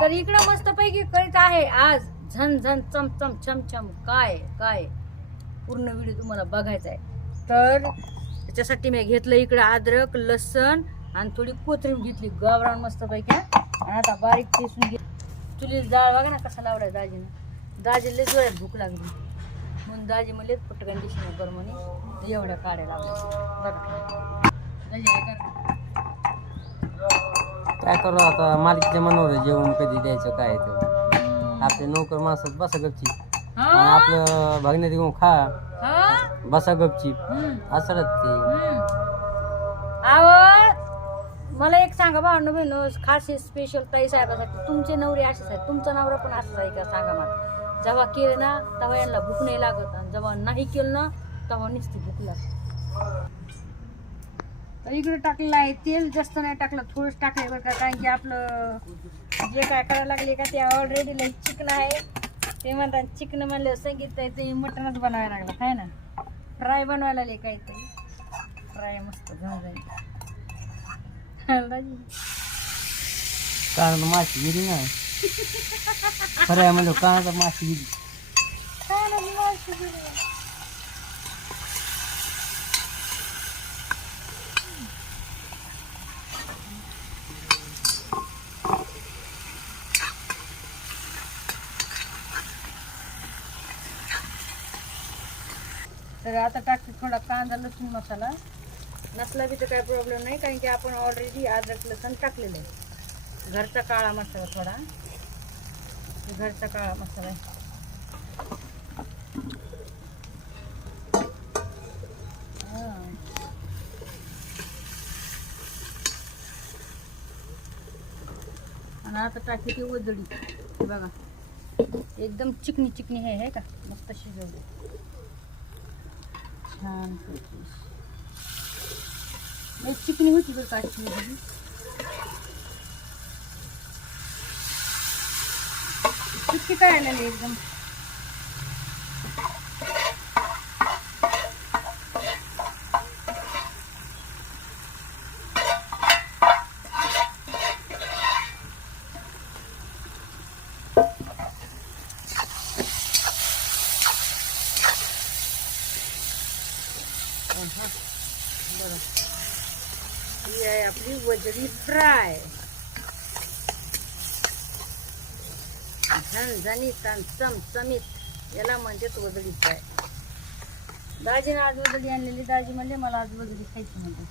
तर इकडं मस्त पैकी करीत आहे आज झन झन चमचम छमछम काय काय पूर्ण व्हिडिओ तुम्हाला बघायचा आहे. तर त्याच्यासाठी मी घेतलं इकडं अद्रक लसण आणि थोडी कोथिंबीर घेतली गावरान मस्त पैकी. आणि आता बारीक पिसून घे. चुलीला जाळ बघा ना कसा लावलाय दाजीनं. दाजी लय जोरात भूक लागली म्हणून दाजी म्हणले पटकन डिशनं कर म्हणे एवढ्या काड्या लावल्या बघा. काय करू आता मालकीच्या मनावर जेवण कधी द्यायचं काय तर आपले नोकर माणसात बसा गपची आणि आपलं भागण्यात घेऊन खा बसा गपची असं ते. मला एक सांगा भावनो बहिणो खास स्पेशल ताई साहेबासाठी तुमचे नवरे असेच आहेत तुमचा नवरा पण असंच आहे का सांगा मला. जेव्हा केलं ना तेव्हा यांना भूक नाही लागत आणि जेव्हा नाही केलं ना तेव्हा नुसती भूक लागते. तर इकडे टाकलेलं आहे तेल जास्त नाही टाकलं थोडंच टाकलं बरं का. कारण की आपलं जे काय करायला लागले का ते ऑलरेडी लई चिकन आहे. ते म्हणतात चिकन म्हणलं संगीत आहे ते मटणच बनवायला लागलं काय ना फ्राय बनवायला लागले काहीतरी फ्राय मस्त घेऊन जाईल. कारण माशी गेली ना खरं म्हणलं का माशी गेली. तर आता टाकते थोडा कांदा लसूण मसाला नसला बी तर काही प्रॉब्लेम नाही कारण की आपण ऑलरेडी अद्रक लसूण टाकलेलं आहे. घरचा काळा मसाला थोडा घरचा काळा मसाला आहे. आणि आता टाकते ती वजडी बघा एकदम चिकनी चिकनी आहे का मस्त शिजवली छान एक चिकनी होती बरं काची भाजी. चिकनी काय आलेली एकदम बरं ही आहे आपली वजडी फ्राय झणझणीत आणि चमचमीत याला म्हणतात वजडी फ्राय. दाजीने आज वजडी आणलेली दाजी म्हणले मला आज वजडी खायची म्हणते.